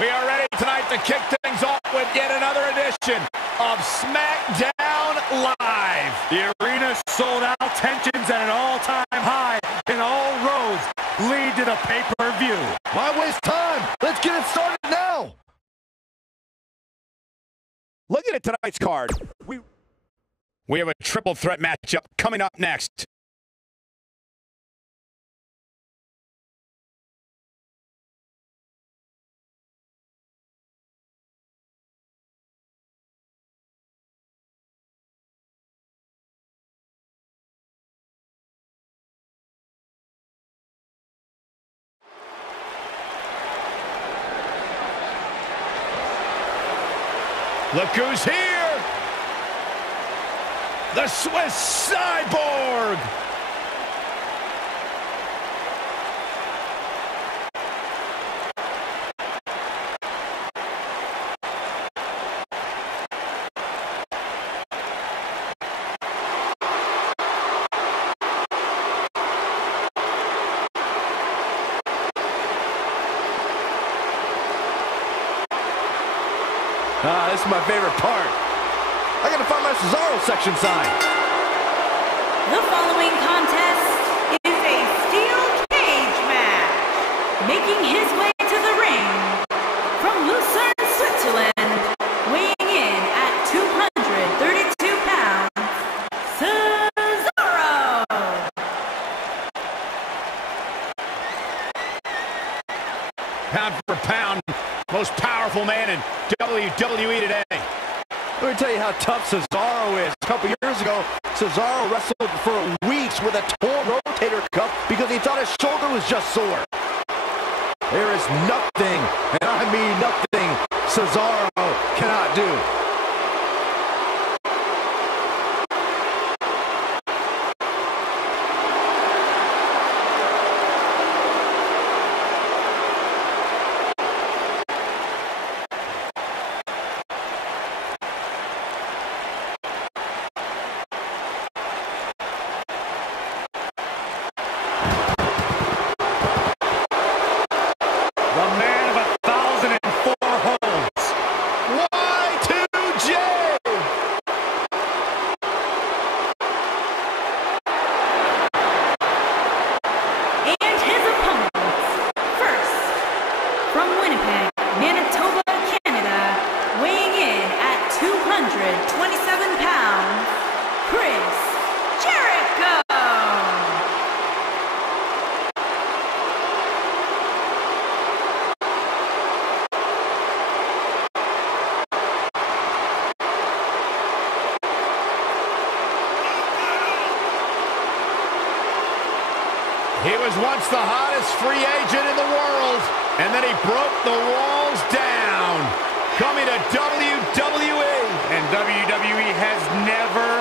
We are ready tonight to kick things off with yet another edition of Smackdown Live. The arena's sold out, tensions at an all-time high, and all roads lead to the pay-per-view. Why waste time? Let's get it started now. Looking at tonight's card, we have a triple threat matchup coming up next. Look who's here! The Swiss Cyborg! This is my favorite part. I gotta find my Cesaro section sign. The following contest is a steel cage match. Making his way to the ring from Lucerne, Switzerland, weighing in at 232 pounds, Cesaro. Pound for pound, most powerful man in WWE today. Let me tell you how tough Cesaro is. A couple years ago, Cesaro wrestled for weeks with a torn rotator cuff because he thought his shoulder was just sore. There is nothing, and I mean nothing, Cesaro cannot do. He was once the hottest free agent in the world, and then he broke the walls down. Coming to WWE. And WWE has never,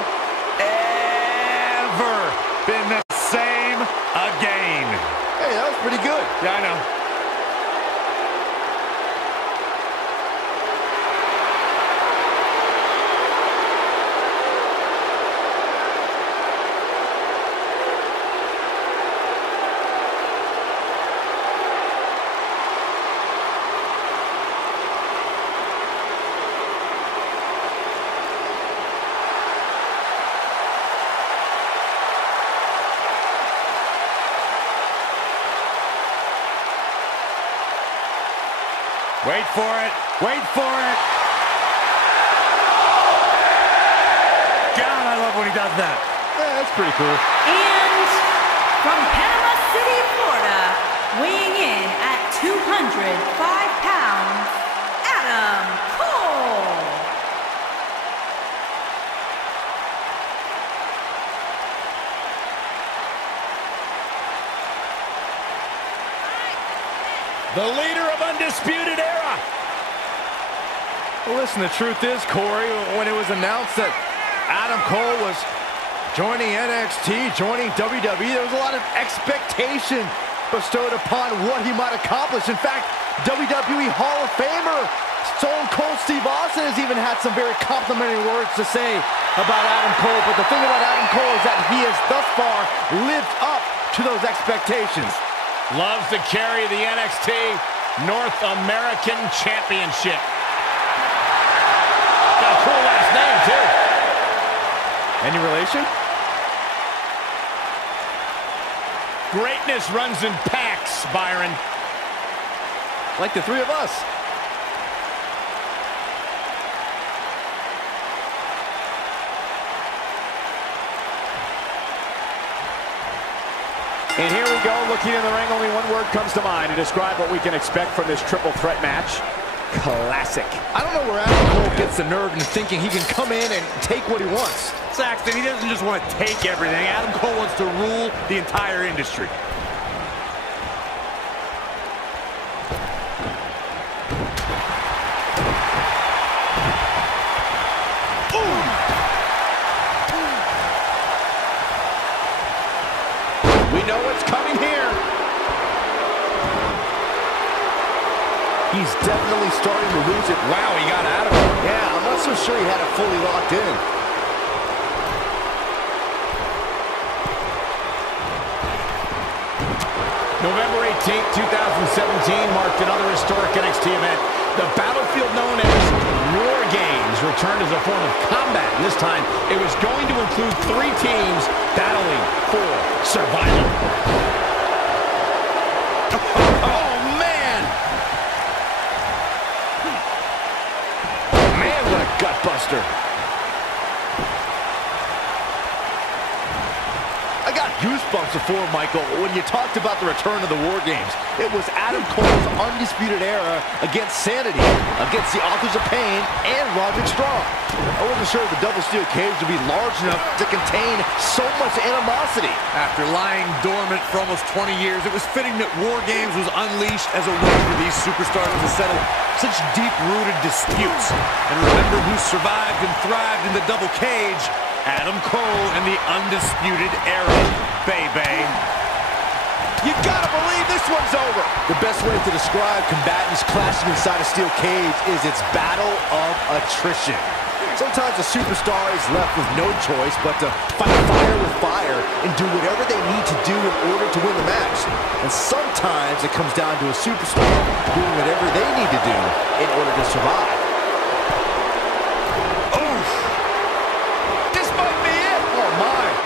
ever been the same again. Hey, that was pretty good. Yeah, I know. Wait for it. Wait for it. God, I love when he does that. Yeah, that's pretty cool. And from Panama City, Florida, weighing in at 205 pounds, Adam Cole. The leader of Undisputed Era. Well, listen, the truth is, Corey, when it was announced that Adam Cole was joining NXT, joining WWE, there was a lot of expectation bestowed upon what he might accomplish. In fact, WWE Hall of Famer Stone Cold Steve Austin has even had some very complimentary words to say about Adam Cole. But the thing about Adam Cole is that he has thus far lived up to those expectations. Loves to carry the NXT North American Championship. Got a cool last name, too. Any relation? Greatness runs in packs, Byron. Like the three of us. And here we go, looking in the ring, only one word comes to mind to describe what we can expect from this triple threat match. Classic. I don't know where Adam Cole gets the nerve in thinking he can come in and take what he wants. Saxton, he doesn't just want to take everything. Adam Cole wants to rule the entire industry. We know what's coming here. He's definitely starting to lose it. Wow, he got out of it. Yeah, I'm not so sure he had it fully locked in. November 18th, 2017 marked another historic NXT event. The battlefield known as War Games returned as a form of combat. And this time, it was going to include 3 teams battling for survival. Oh, man! Man, what a gut buster. I got goosebumps before, Michael, when you talked about the return of the War Games. It was Adam Cole's undisputed era against Sanity, against the Authors of Pain, and Roderick Strong. I wasn't sure if the double steel cage would be large enough to contain so much animosity. After lying dormant for almost 20 years, it was fitting that War Games was unleashed as a way for these superstars to settle such deep-rooted disputes. And remember who survived and thrived in the double cage? Adam Cole and the Undisputed Era, baby. You gotta believe this one's over. The best way to describe combatants clashing inside a steel cage is its battle of attrition. Sometimes a superstar is left with no choice but to fight fire with fire and do whatever they need to do in order to win the match. And sometimes it comes down to a superstar doing whatever they need to do in order to survive.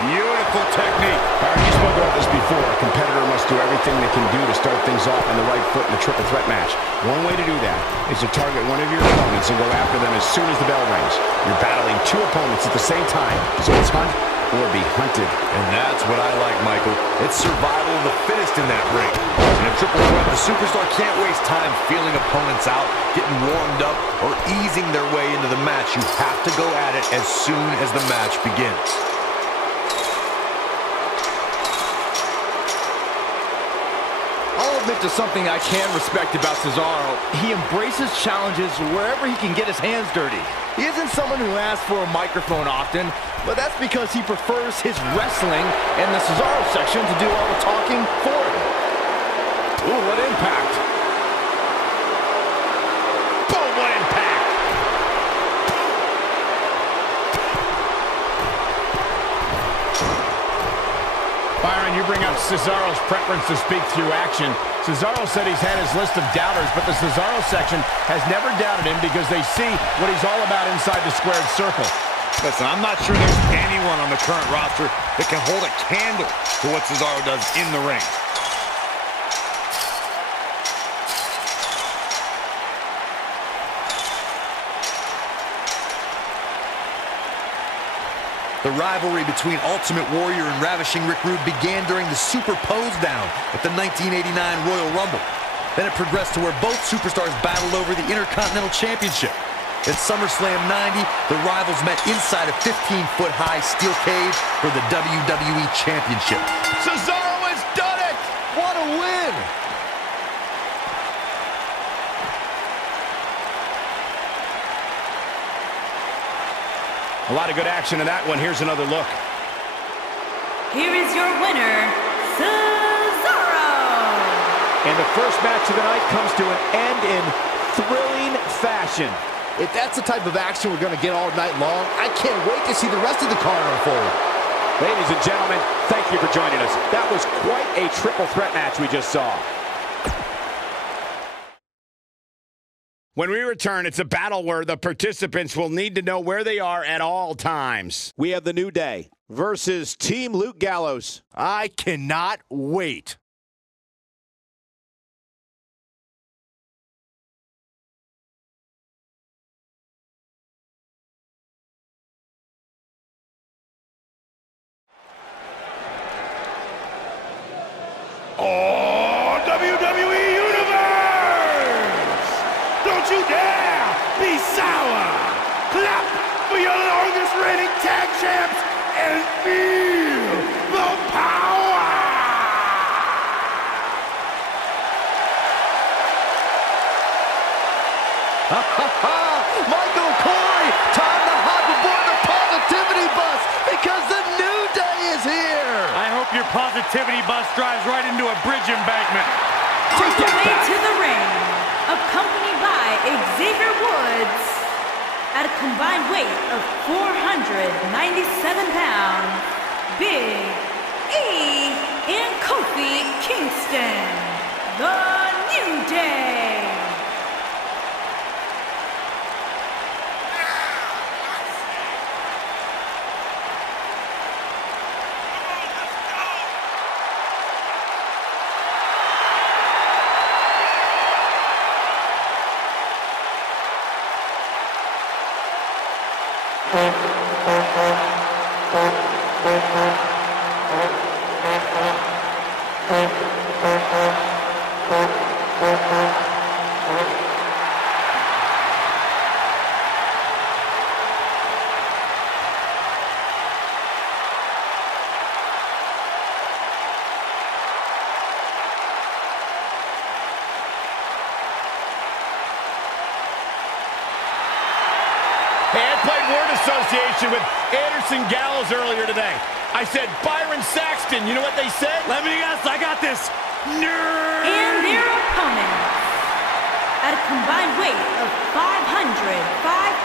Beautiful technique. Byron, you spoke about this before. A competitor must do everything they can do to start things off on the right foot in a triple threat match. One way to do that is to target one of your opponents and go after them as soon as the bell rings. You're battling 2 opponents at the same time, so it's hunt or be hunted. And that's what I like, Michael. It's survival of the fittest in that ring. In a triple threat, the superstar can't waste time feeling opponents out, getting warmed up, or easing their way into the match. You have to go at it as soon as the match begins. I'll admit to something I can respect about Cesaro. He embraces challenges wherever he can get his hands dirty. He isn't someone who asks for a microphone often, but that's because he prefers his wrestling and the Cesaro section to do all the talking for him. Ooh, what impact. Boom, what impact. Byron, you bring up Cesaro's preference to speak through action. Cesaro said he's had his list of doubters, but the Cesaro section has never doubted him because they see what he's all about inside the squared circle. Listen, I'm not sure there's anyone on the current roster that can hold a candle to what Cesaro does in the ring. The rivalry between Ultimate Warrior and Ravishing Rick Rude began during the Super Pose Down at the 1989 Royal Rumble. Then it progressed to where both superstars battled over the Intercontinental Championship. At SummerSlam 90, the rivals met inside a 15-foot-high steel cage for the WWE Championship. Cesaro has done it! What a win! A lot of good action in that one. Here's another look. Here is your winner, Cesaro! And the first match of the night comes to an end in thrilling fashion. If that's the type of action we're going to get all night long, I can't wait to see the rest of the card unfold. Ladies and gentlemen, thank you for joining us. That was quite a triple threat match we just saw. When we return, it's a battle where the participants will need to know where they are at all times. We have the New Day versus Team Luke Gallows. I cannot wait. Oh, WWE Universe! Don't you dare be sour! Clap for your longest reigning tag champs and feel the power! Michael Corey, time to hop aboard the positivity bus because the New Day is here. I hope your positivity bus drives right into a bridge embankment. On the way to the ring, accompanied by Xavier Woods, at a combined weight of 497 pounds, Big E and Kofi Kingston, the New Day. Hey, I played word association with Anderson Gallows earlier today. I said, Byron Saxton. You know what they said? Let me guess, I got this. Nerd! And their opponents, at a combined weight of 505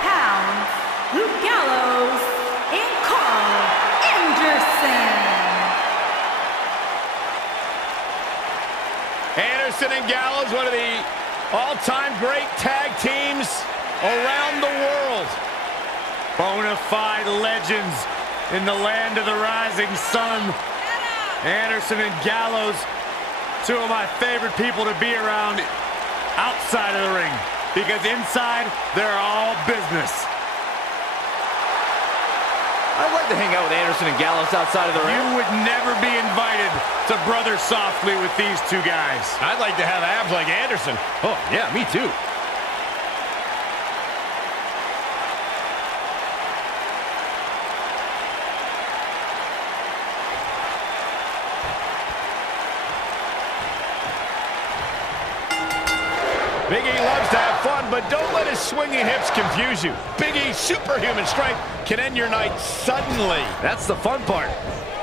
pounds, Luke Gallows and Carl Anderson. Anderson and Gallows, one of the all-time great tag teams around the world. Bonafide legends in the land of the rising sun. Anderson and Gallows, two of my favorite people to be around outside of the ring, because inside, they're all business. I'd like to hang out with Anderson and Gallows outside of the ring. You would never be invited to brother softly with these two guys. I'd like to have abs like Anderson. Oh, yeah, me too. Big E loves to have fun, but don't let his swinging hips confuse you. Big E's superhuman strength can end your night suddenly. That's the fun part.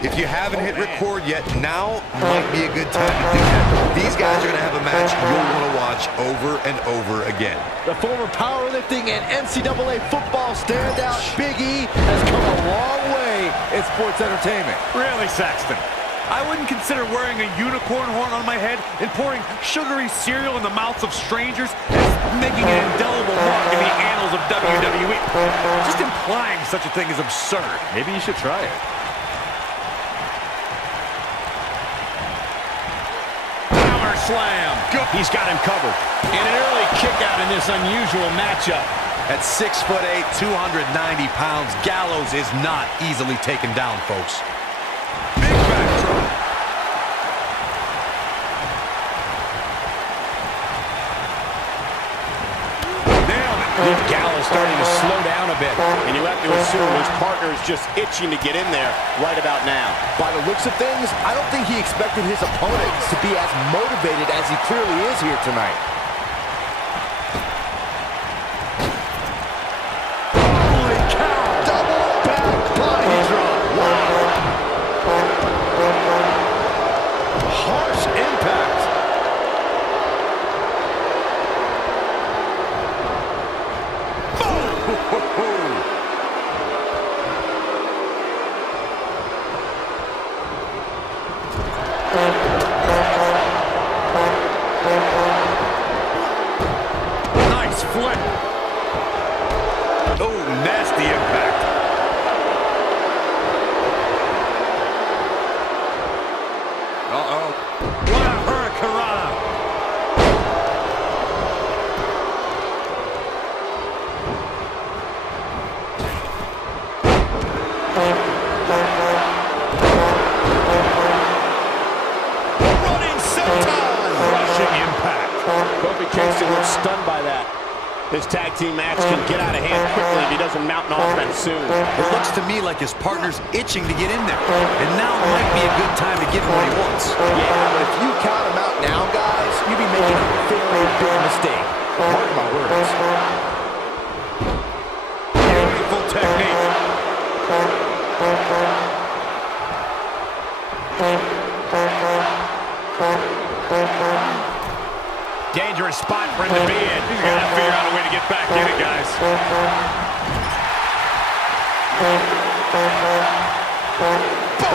If you haven't hit record yet, now might be a good time to do that. These guys are going to have a match you'll want to watch over and over again. The former powerlifting and NCAA football standout Big E has come a long way in sports entertainment. Really, Saxton? I wouldn't consider wearing a unicorn horn on my head and pouring sugary cereal in the mouths of strangers as making an indelible mark in the annals of WWE. Just implying such a thing is absurd. Maybe you should try it. Power slam. He's got him covered. And an early kick out in this unusual matchup. At 6'8", 290 pounds, Gallows is not easily taken down, folks. Big backdrop. Luke Gallows starting to slow down a bit, and you have to assume his partner is just itching to get in there right about now. By the looks of things, I don't think he expected his opponents to be as motivated as he clearly is here tonight. Holy cow! Double back body drop. Wow! Harsh impact. This tag team match can get out of hand quickly if he doesn't mount an offense soon. It looks to me like his partner's itching to get in there. And now might be a good time to give him what he wants. Yeah, but if you count him out now, guys, you'd be making a very big mistake. Mark my words. Beautiful technique. Dangerous spot for him to be in. He's got to figure out a way to get back in it, guys. Boom,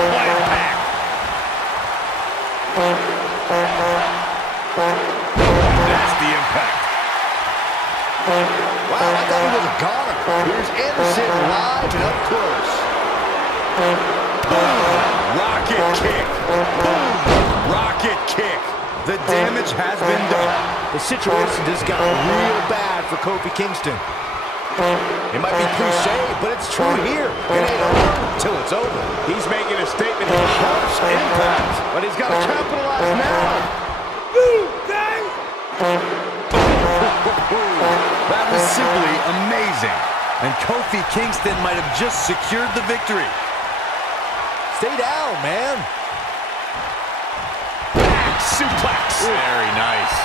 what impact. That's the impact. Wow, I thought he was a goner. Here's Anderson live and up close. Rocket kick. Boom. Rocket kick. The damage has been done. The situation just got real bad for Kofi Kingston. It might be cliche, but it's true here. It ain't over till it's over. He's making a statement. Harsh impact. But he's got to capitalize now. That was simply amazing. And Kofi Kingston might have just secured the victory. Stay down, man. Suplex. Very nice.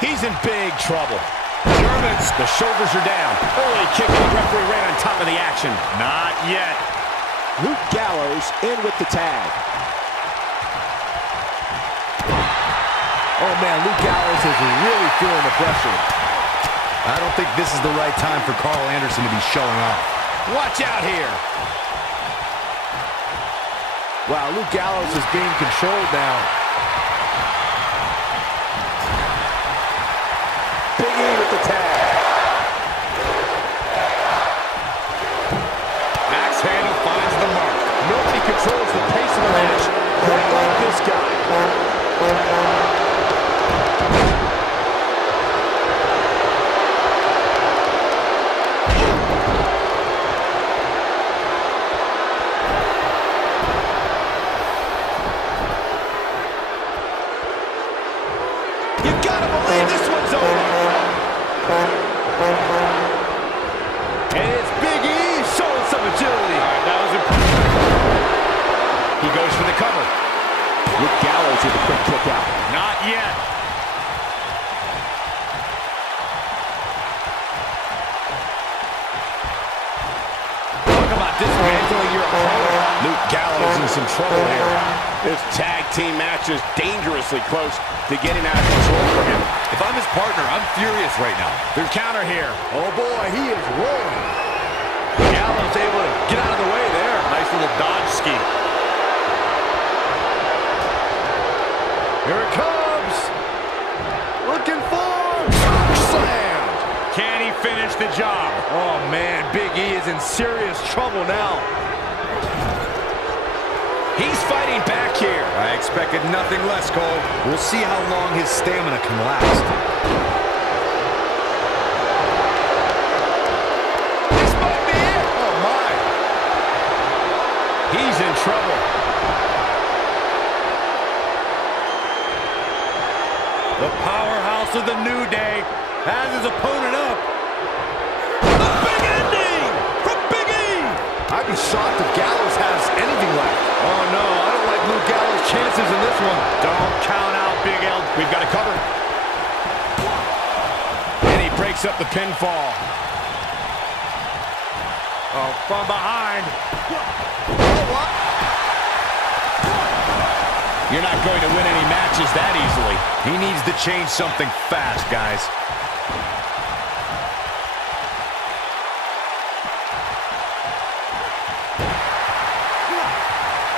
He's in big trouble. Germans, the shoulders are down. Early kick and the referee right on top of the action. Not yet. Luke Gallows in with the tag. Oh, man, Luke Gallows is really feeling the pressure. I don't think this is the right time for Carl Anderson to be showing off. Watch out here. Wow, Luke Gallows is being controlled now. Big E with the tag. Axe handle finds the mark. Nobody controls the pace of the match quite like this guy. You gotta believe this one's over. And it's Big E showing some agility. That was impressive. He goes for the cover. Luke Gallows with a quick kick out. Not yet. Talk about dismantling your opponent. Luke Gallows in some trouble here. This tag team match is dangerously close to getting out of control for him. If I'm his partner, I'm furious right now. There's counter here. Oh boy, he is rolling. Gallows able to get out of the way there. Nice little dodge scheme. Here it comes. Looking for slam. Can he finish the job? Oh man, Big E is in serious trouble now. He's fighting back here. I expected nothing less, Cole. We'll see how long his stamina can last. This might be it. Oh my. He's in trouble. The powerhouse of the New Day has his opponent up. The big ending from Big E. I'd be shocked if Gallows has anything left. Oh no, I don't like Luke Gallows' chances in this one. Don't count out Big L. We've got it covered. And he breaks up the pinfall. Oh, from behind. You're not going to win any matches that easily. He needs to change something fast, guys.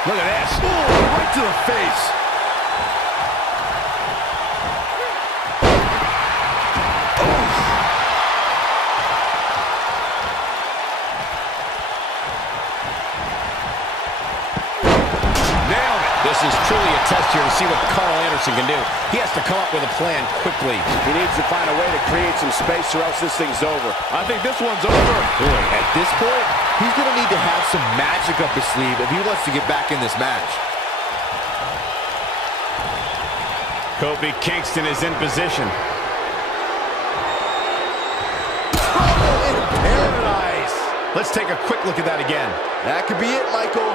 Look at this. Ooh, right to the face. This is truly a test here to see what Carl Anderson can do. He has to come up with a plan quickly. He needs to find a way to create some space or else this thing's over. I think this one's over. Boy, at this point, he's going to need to have some magic up his sleeve if he wants to get back in this match. Kofi Kingston is in position. In paradise. Let's take a quick look at that again. That could be it, Michael.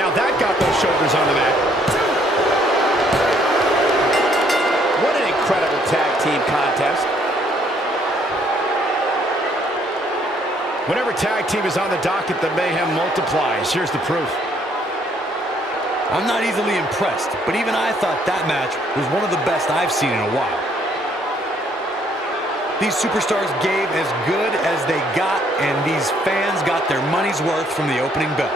Now that got those shoulders on the mat. What an incredible tag team contest. Whenever tag team is on the docket, the mayhem multiplies. Here's the proof. I'm not easily impressed, but even I thought that match was one of the best I've seen in a while. These superstars gave as good as they got, and these fans got their money's worth from the opening bell.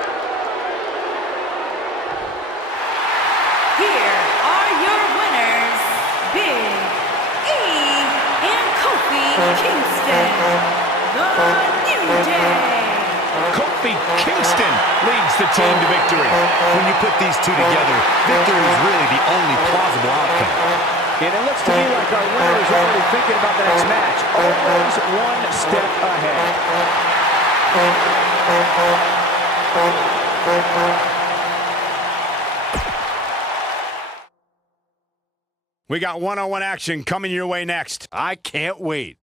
Here are your winners, Big E and Kofi Kingston, the New Day. Kofi Kingston leads the team to victory. When you put these two together, victory is really the only plausible outcome. And it looks to me like our winner is already thinking about the next match. Always one step ahead. We got one-on-one action coming your way next. I can't wait.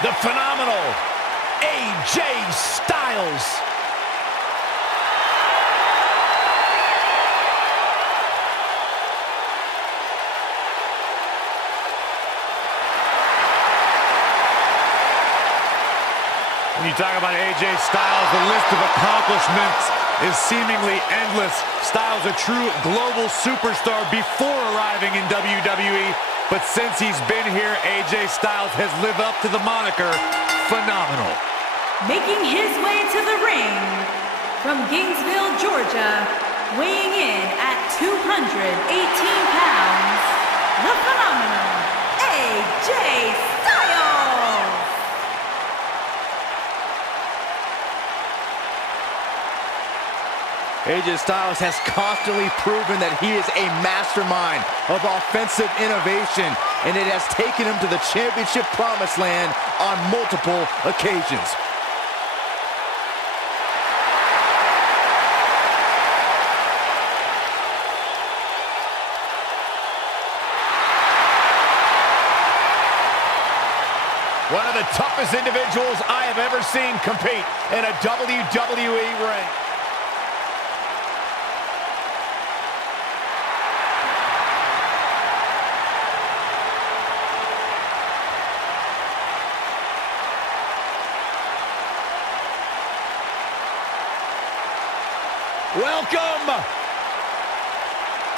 The phenomenal AJ Styles. When you talk about AJ Styles, the list of accomplishments is seemingly endless. Styles a true global superstar before arriving in WWE. But since he's been here, AJ Styles has lived up to the moniker, phenomenal. Making his way to the ring from Gainesville, Georgia, weighing in at 218 pounds, the phenomenal AJ Styles. AJ Styles has constantly proven that he is a mastermind of offensive innovation, and it has taken him to the championship promised land on multiple occasions. One of the toughest individuals I have ever seen compete in a WWE ring. Welcome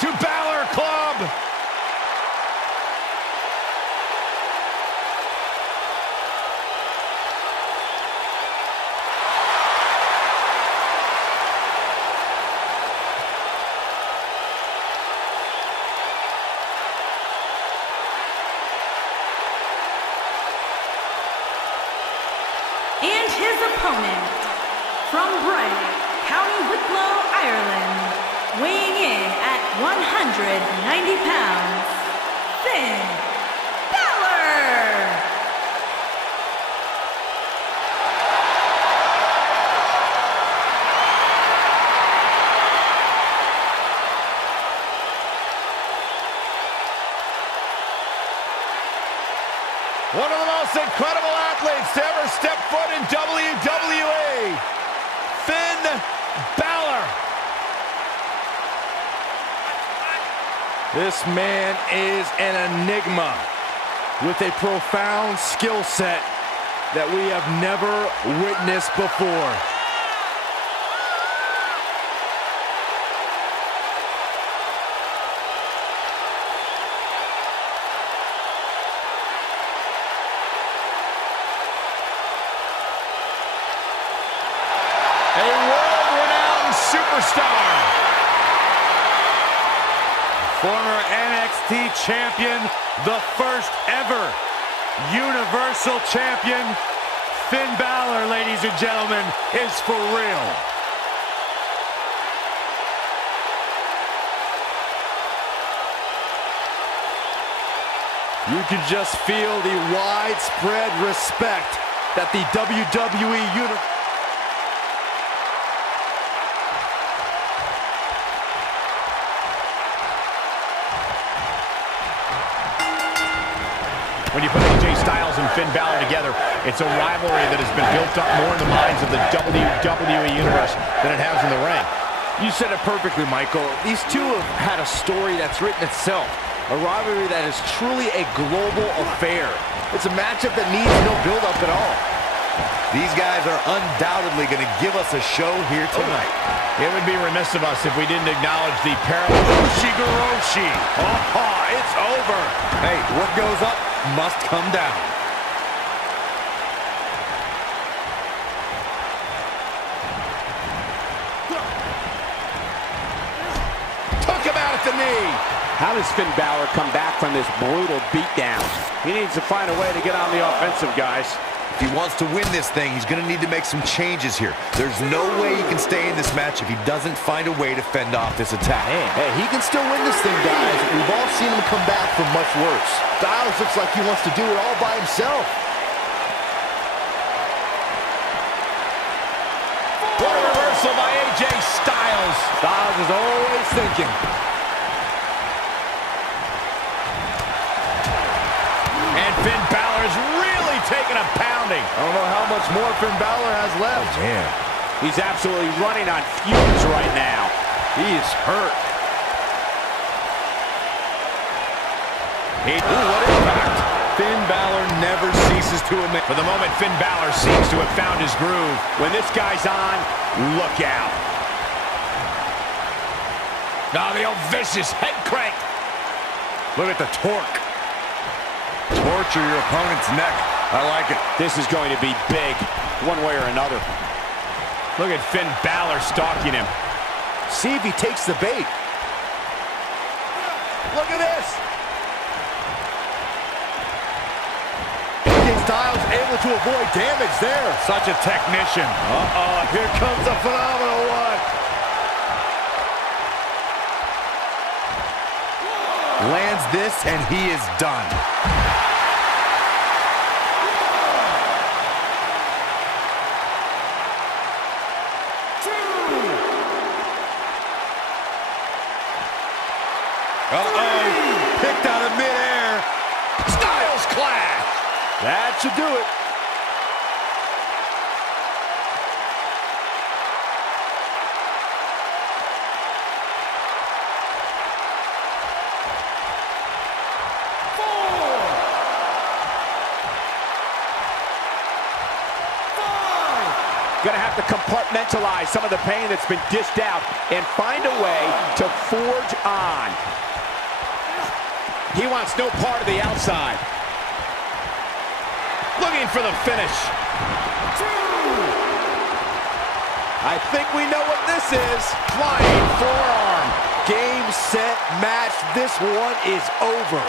to Balor Club. And his opponent, from Bray, County Wicklow, Ireland, weighing in at 190 pounds, Finn Balor. One of the most incredible athletes to ever step foot in WWE, Finn Balor. This man is an enigma with a profound skill set that we have never witnessed before. A NXT champion, the first ever Universal champion, Finn Balor, ladies and gentlemen, is for real. You can just feel the widespread respect that the WWE Universe... When you put AJ Styles and Finn Balor together, it's a rivalry that has been built up more in the minds of the WWE Universe than it has in the ring. You said it perfectly, Michael. These two have had a story that's written itself. A rivalry that is truly a global affair. It's a matchup that needs no build-up at all. These guys are undoubtedly going to give us a show here tonight. It would be remiss of us if we didn't acknowledge the parallel. Ushigoroshi. Oh, it's over. Hey, what goes up must come down. Took him out at the knee. How does Finn Balor come back from this brutal beatdown? He needs to find a way to get on the offensive, guys. If he wants to win this thing, he's going to need to make some changes here. There's no way he can stay in this match if he doesn't find a way to fend off this attack. Hey, he can still win this thing, guys. We've all seen him come back from much worse. Styles looks like he wants to do it all by himself. What a reversal by AJ Styles. Styles is always thinking. And Finn Balor's really taking a pounding. I don't know how much more Finn Balor has left. Oh, man. He's absolutely running on fumes right now. He is hurt. What impact. Finn Balor never ceases to amaze. For the moment, Finn Balor seems to have found his groove. When this guy's on, look out. Now the old vicious head crank. Look at the torque. Torture your opponent's neck. I like it. This is going to be big, one way or another. Look at Finn Balor stalking him. See if he takes the bait. Look at this. AJ Styles able to avoid damage there. Such a technician. Uh-oh, here comes a phenomenal one. Lands this, and he is done. Uh-oh, picked out of midair. Styles clash. That should do it. Gonna have to compartmentalize some of the pain that's been dished out and find a way to forge on. He wants no part of the outside. Looking for the finish. I think we know what this is. Flying forearm. Game, set, match. This one is over.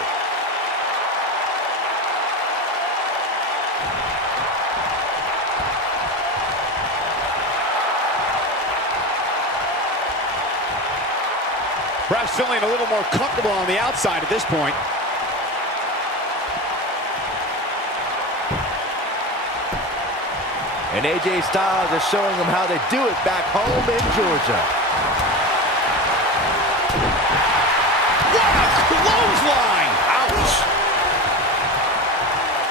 Perhaps feeling a little more comfortable on the outside at this point. And AJ Styles is showing them how they do it back home in Georgia. What a clothesline. Ouch.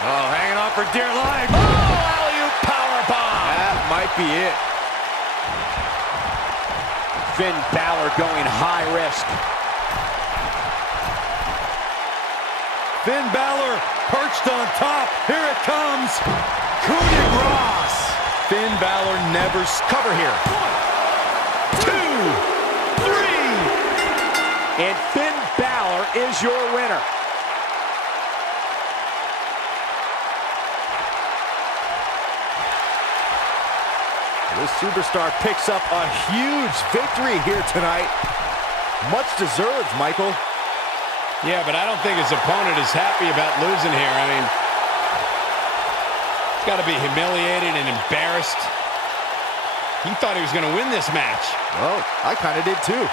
Oh, hanging on for dear life. Oh, alley-oop powerbomb. That might be it. Finn Balor going high risk. Finn Balor perched on top. Here it comes. Coup de grace. Finn Balor never Cover here. 1, 2, 3. And Finn Balor is your winner. This superstar picks up a huge victory here tonight. Much deserved, Michael. Yeah, but I don't think his opponent is happy about losing here. I mean, he's got to be humiliated and embarrassed. He thought he was going to win this match. Well, I kind of did too.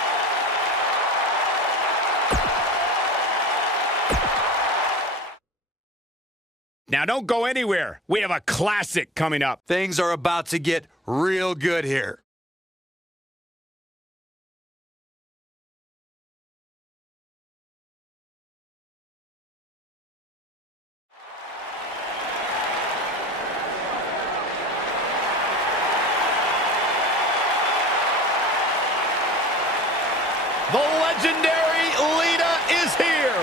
Now don't go anywhere. We have a classic coming up. Things are about to get real good here. The legendary Lita is here.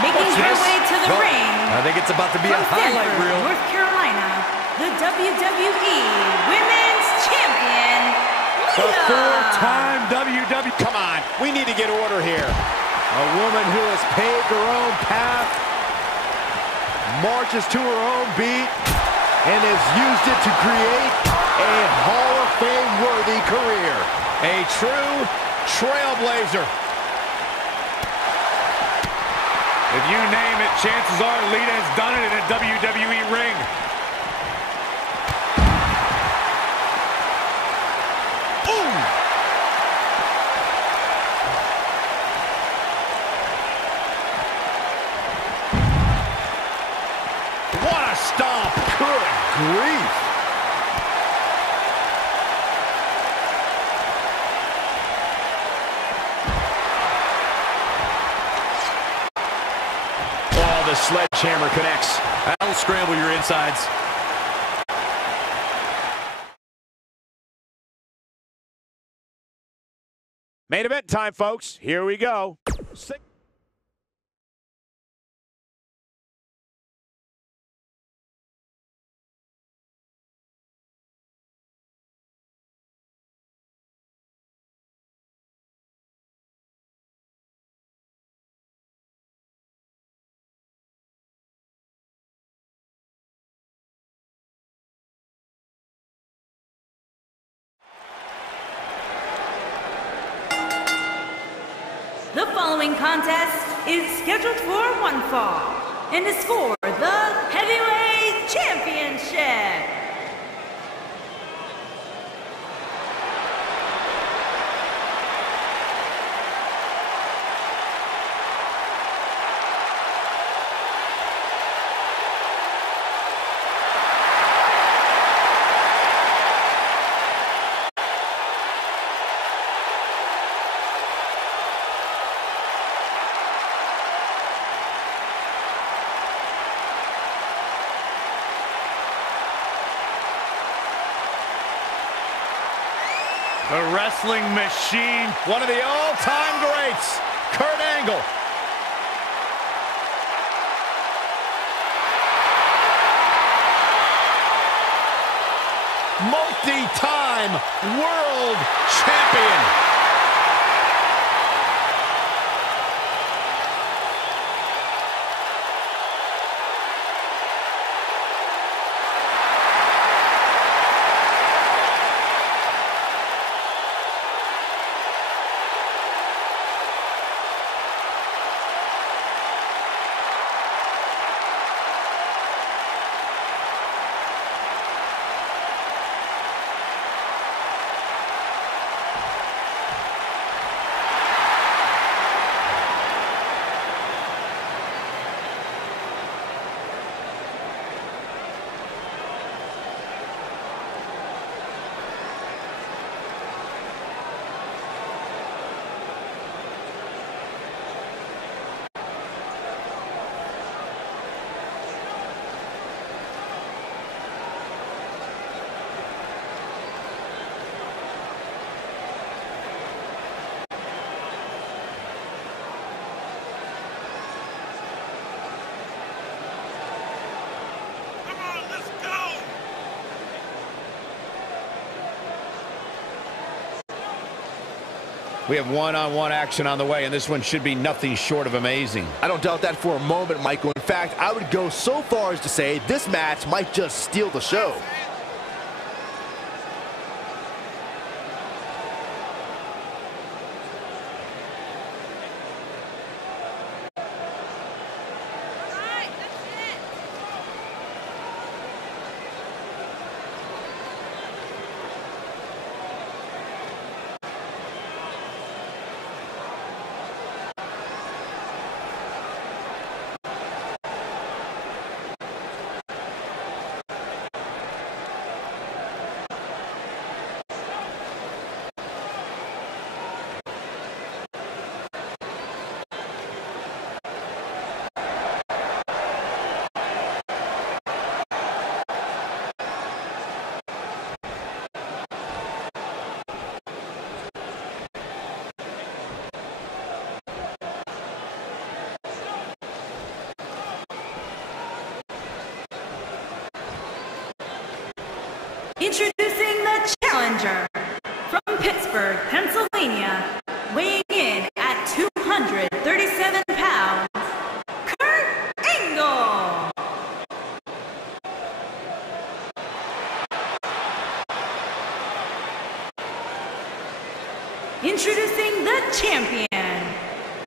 Making her way to the Well, ring. I think it's about to be a From highlight Denver, reel. North Carolina, the WWE Women's Champion, The Lita. four-time WWE. Come on, we need to get order here. A woman who has paved her own path, marches to her own beat, and has used it to create a Hall of Fame-worthy career. A true trailblazer. If you name it, chances are Lita has done it in a WWE ring. What a stomp. Good grief. Oh, the sledgehammer connects. That'll scramble your insides. Main event time, folks. Here we go. The following contest is scheduled for one fall and is for the Heavyweight Championship. The wrestling machine, one of the all-time greats, Kurt Angle. Multi-time world champion. We have one-on-one action on the way, and this one should be nothing short of amazing. I don't doubt that for a moment, Michael. In fact, I would go so far as to say this match might just steal the show. Introducing the challenger from Pittsburgh, Pennsylvania, weighing in at 237 pounds, Kurt Angle. Introducing the champion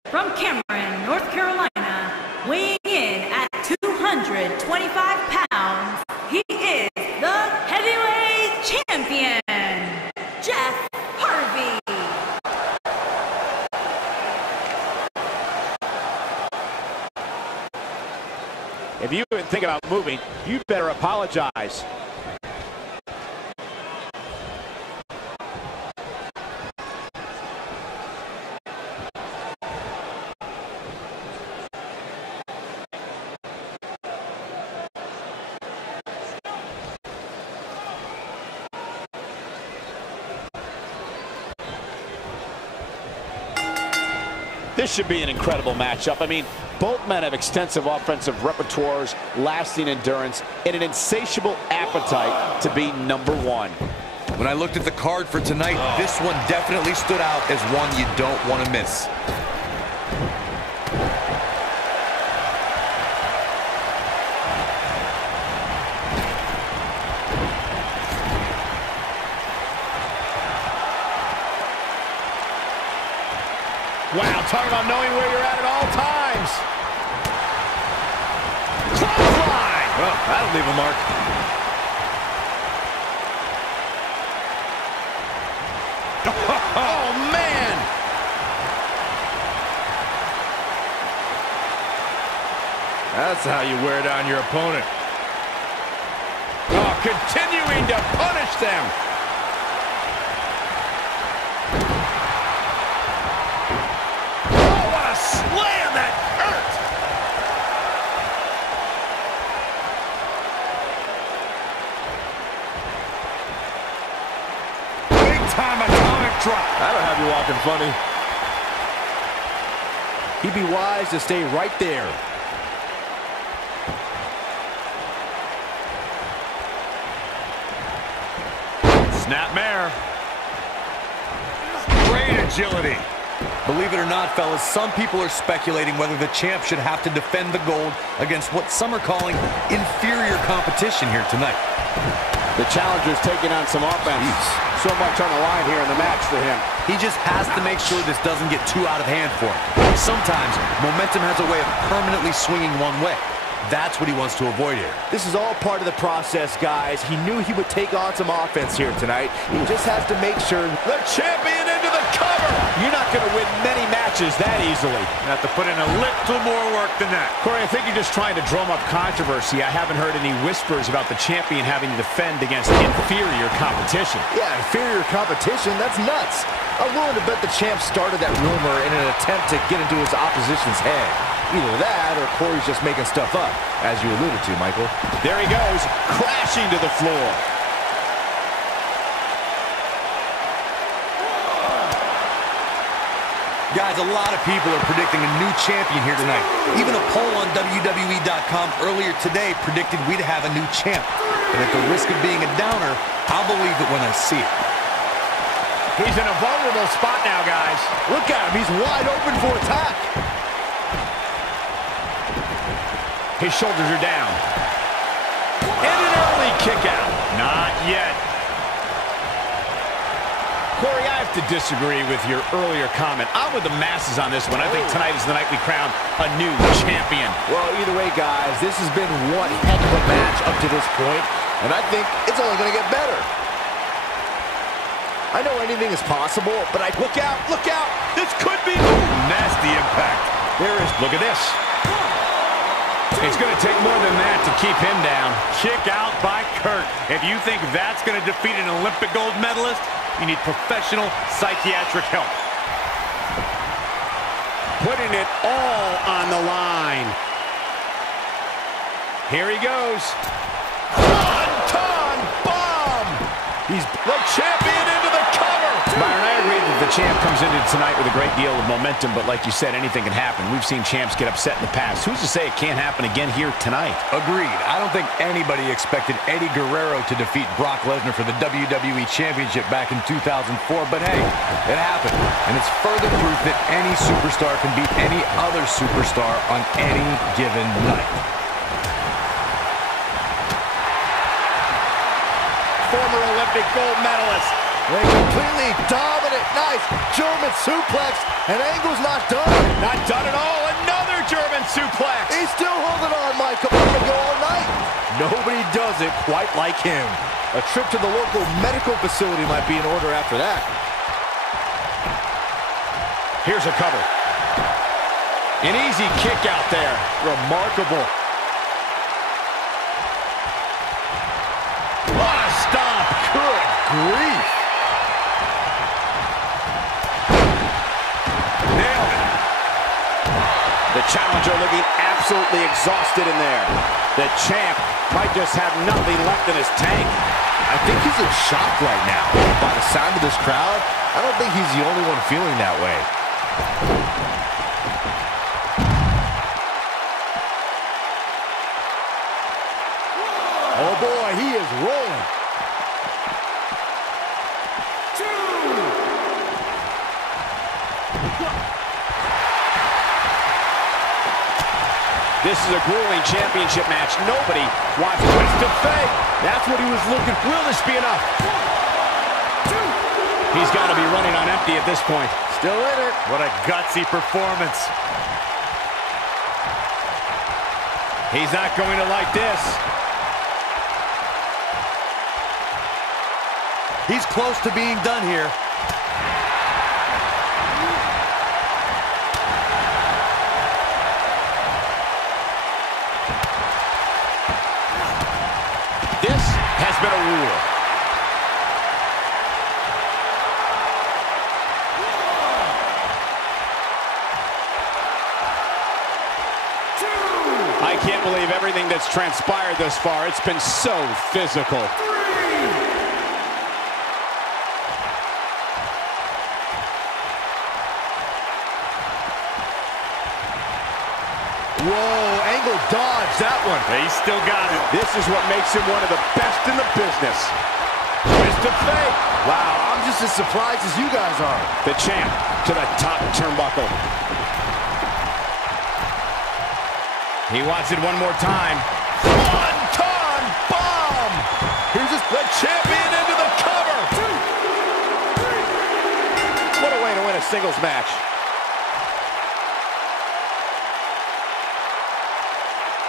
from Cameron, North Carolina, weighing in at 225 pounds, he is the heavyweight champion, Jeff Harvey. If you even think about moving, you better apologize. This should be an incredible matchup. I mean, both men have extensive offensive repertoires, lasting endurance, and an insatiable appetite to be number one. When I looked at the card for tonight, this one definitely stood out as one you don't want to miss. Wow, talk about knowing where you're at all times. Clothesline! Well, that'll leave a mark. Oh, man! That's how you wear down your opponent. Oh, continuing to punish them. Slam that hurt! Big time atomic drop. That'll have you walking funny. He'd be wise to stay right there. Snapmare. Great agility. Believe it or not, fellas, some people are speculating whether the champ should have to defend the gold against what some are calling inferior competition here tonight. The challenger's taking on some offense. So much on the line here in the match for him. He just has to make sure this doesn't get too out of hand for him. Sometimes, momentum has a way of permanently swinging one way. That's what he wants to avoid here. This is all part of the process, guys. He knew he would take on some offense here tonight. He just has to make sure. The champion into the cover! You're not going to win many matches that easily. Have to put in a little more work than that. Corey, I think you're just trying to drum up controversy. I haven't heard any whispers about the champion having to defend against inferior competition. Yeah, inferior competition? That's nuts. I'm willing to bet the champ started that rumor in an attempt to get into his opposition's head. Either that or Corey's just making stuff up, as you alluded to, Michael. There he goes, crashing to the floor. Guys, a lot of people are predicting a new champion here tonight. Even a poll on WWE.com earlier today predicted we'd have a new champ. And at the risk of being a downer, I'll believe it when I see it. He's in a vulnerable spot now, guys. Look at him, he's wide open for attack. His shoulders are down. And an early kick out. Not yet. Corey, I have to disagree with your earlier comment. I'm with the masses on this one. I think tonight is the night we crown a new champion. Well, either way, guys, this has been one heck of a match up to this point, and I think it's only going to get better. I know anything is possible, but look out, look out. This could be nasty impact. There is, look at this. It's going to take more than that to keep him down. Kick out by Kurt. If you think that's going to defeat an Olympic gold medalist, you need professional psychiatric help. Putting it all on the line. Here he goes. One-ton bomb. He's the champion into the cover. Byron, I agree that the champ comes into tonight with a great deal of momentum, but like you said, anything can happen. We've seen champs get upset in the past. Who's to say it can't happen again here tonight? Agreed. I don't think anybody expected Eddie Guerrero to defeat Brock Lesnar for the WWE Championship back in 2004, but hey, it happened. And it's further proof that any superstar can beat any other superstar on any given night. Former Olympic gold medalist. A completely dominant, nice German suplex, and Angle's not done. Not done at all. Another German suplex. He's still holding on, Michael. He's gonna go all night. Nobody does it quite like him. A trip to the local medical facility might be in order after that. Here's a cover. An easy kick out there. Remarkable. What a stomp. Good grief. Nailed it. The challenger looking absolutely exhausted in there. The champ might just have nothing left in his tank. I think he's in shock right now. By the sound of this crowd, I don't think he's the only one feeling that way. Oh boy, he is rolling. This is a grueling championship match. Nobody wants Twist to fake. That's what he was looking for. Will this be enough? He's got to be running on empty at this point. Still in it. What a gutsy performance. He's not going to like this. He's close to being done here. This has been a rule. I can't believe everything that's transpired thus far. It's been so physical. Whoa, Angle dodged that one. He still got it. This is what makes him one of the best in the business. Twist to fake. Wow, I'm just as surprised as you guys are. The champ to the top turnbuckle. He wants it one more time. One-ton bomb. Here's the champion into the cover. What a way to win a singles match.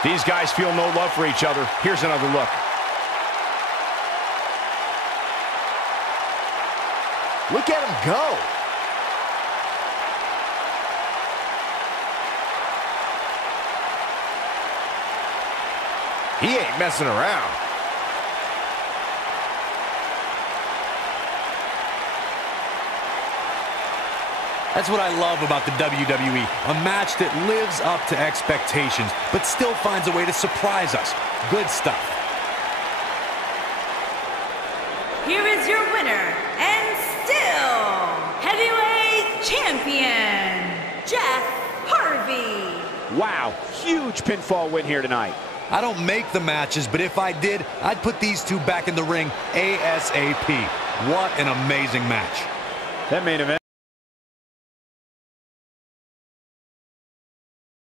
These guys feel no love for each other. Here's another look. Look at him go. He ain't messing around. That's what I love about the WWE. A match that lives up to expectations, but still finds a way to surprise us. Good stuff. Here is your winner, and still heavyweight champion, Jeff Harvey. Wow, huge pinfall win here tonight. I don't make the matches, but if I did, I'd put these two back in the ring ASAP. What an amazing match. That main event.